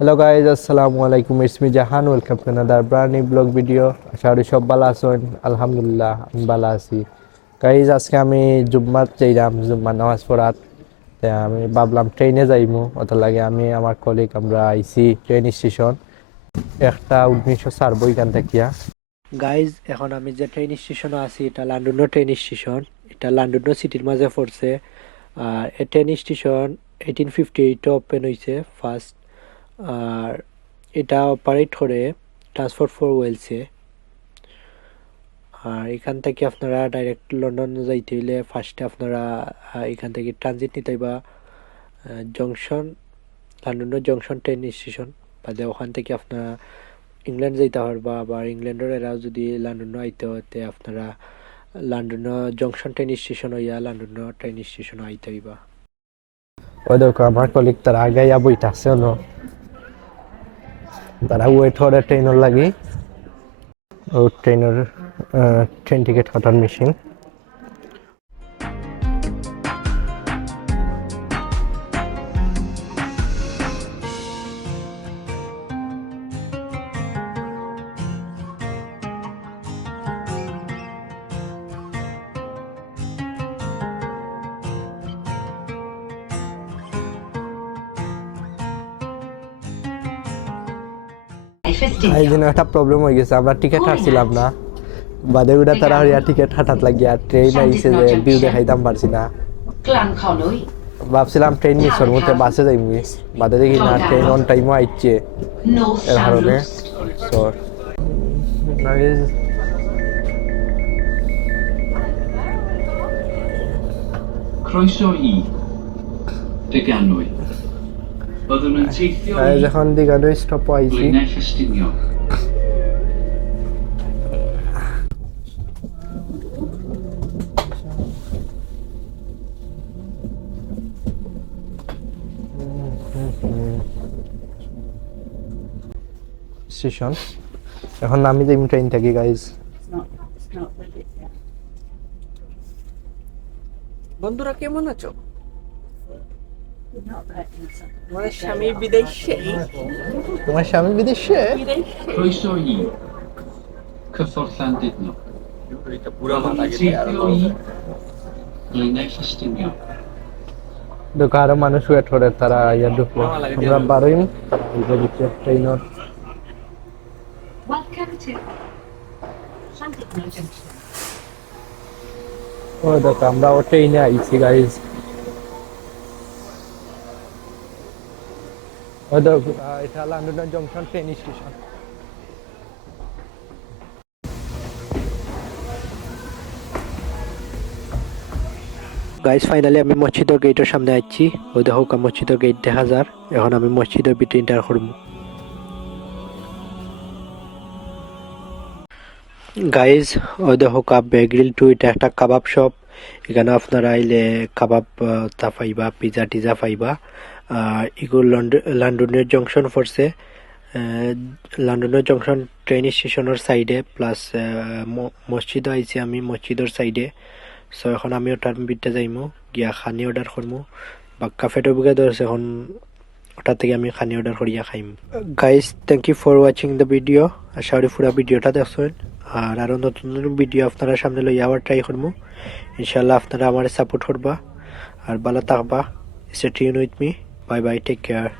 Hello guys, আসসালামু আলাইকুম। It's me Jahan, welcome to another brand new vlog video. আশা করি সব ভালো আছেন। আলহামদুলিল্লাহ আমি ভালো আছি। গাইজ আজকে আমি জুম্মাত যাইলাম, জুম্মা নামাজ পড়াত। আমি ভাবলাম ট্রেনে যাইমু, অত লাগে আমি আমার কলিগ আমরা আইসি ট্রেন স্টেশন 1:19 ছাড়বো এখান থেকে। গাইজ এখন আমি যে ট্রেন স্টেশনে আছি এটা লন্ডনের ট্রেন স্টেশন। এটা লন্ডনের সিটির মাঝে পড়ছে। আর এই ট্রেন স্টেশন 1858 ওপেন হয়েছে ফার্স্ট। আর এটা অপারেট করে ট্রান্সপোর্ট ফর ওয়েলসে। আর এখান থেকে আপনারা ডাইরেক্ট লন্ডন যাইতে হইলে ফার্স্টে আপনারা এখান থেকে ট্রানজিট নিতে হইবা জংশন, লন্ডনের জংশন ট্রেন স্টেশন বাদে। ওখান থেকে আপনারা ইংল্যান্ড যাইতে পারবা। আবার ইংল্যান্ডের এরাও যদি লন্ডনে আইতে হতে আপনারা লন্ডনের জংশন ট্রেন স্টেশন হইয়া লন্ডনের ট্রেন স্টেশনে আইতে হইবা। ওই দেখো আমার কলিগ তার আগে বইটা আছে না, তারা ওয়েট করে ট্রেনের লাগি। ও ট্রেনের ট্রেন টিকিট কাটার মেশিন। এই দিন একটা প্রবলেম হয়ে গেছে, আমরা টিকিট হাঁটছিলাম না, বাদে উড়া তারা হইয়া টিকিট হাঁটাত লাগিয়া ট্রেন আইছে যে ভিউ দেখাইতাম পারছি না। ভাবছিলাম ট্রেন মিস হওয়ার মধ্যে বাসে যাইমু, বাদে দেখি না ট্রেন অন টাইমও আইছে। এর কারণে Croeso i Deganwy. Byddwn yn teithio যখন দিঘানোই স্টপ আইছি। Blaenau Ffestiniog. স্টেশন এখন নামি যাইম ট্রেন থেকে গাইজ। বন্ধুরা কেমন আছো? তোমার স্বামী বিদেশে। তোমার স্বামী বিদেশে? Croeso i Cyffwrdd Llandudno. Byddwn yn teithio i Blaenau Ffestiniog. দেখো আরো মানুষ ওয়েট করে, তারা ইয়া ঢুকলো। আমরা বারোইম ট্রেনের। ও দেখো আমরা ও ট্রেনে আইছি গাইজ। ও দেখো এটা লন্ডনের junction train station. Guys finally আমি মসজিদের গেটের সামনে আসছি। ওই দেখো মসজিদের গেট দেখা যার। এখন আমি মসজিদের ভিতরে এন্টার করব। গাইজ ওই দেখো বেগ্রিল টু, এটা একটা কাবাব শপ। এখানে আপনারা আইলে কাবাব তা পাইবা, পিজা টিজা পাইবা। এগুলো লন্ডনের জংশন পড়ছে, লন্ডনের জংশন ট্রেন স্টেশনের সাইডে প্লাস মসজিদ আইছি আমি মসজিদের সাইডে। সো এখন আমি ওটার ভিতরে যাইমু, গিয়া খানি অর্ডার করবো। বা কাফেটো বুকে ধরছে, এখন ওটা থেকে আমি খানি অর্ডার করিয়া খাইম। Guys thank you for watching the video. আশা করি পুরো ভিডিওটা দেখছেন। আর আরও নতুন নতুন ভিডিও আপনারা সামনে লইয়া আবার ট্রাই করবো। ইনশাল্লাহ আপনারা আমার সাপোর্ট করবা আর ভালো থাকবা। Stay tune with me. Bye bye, take care.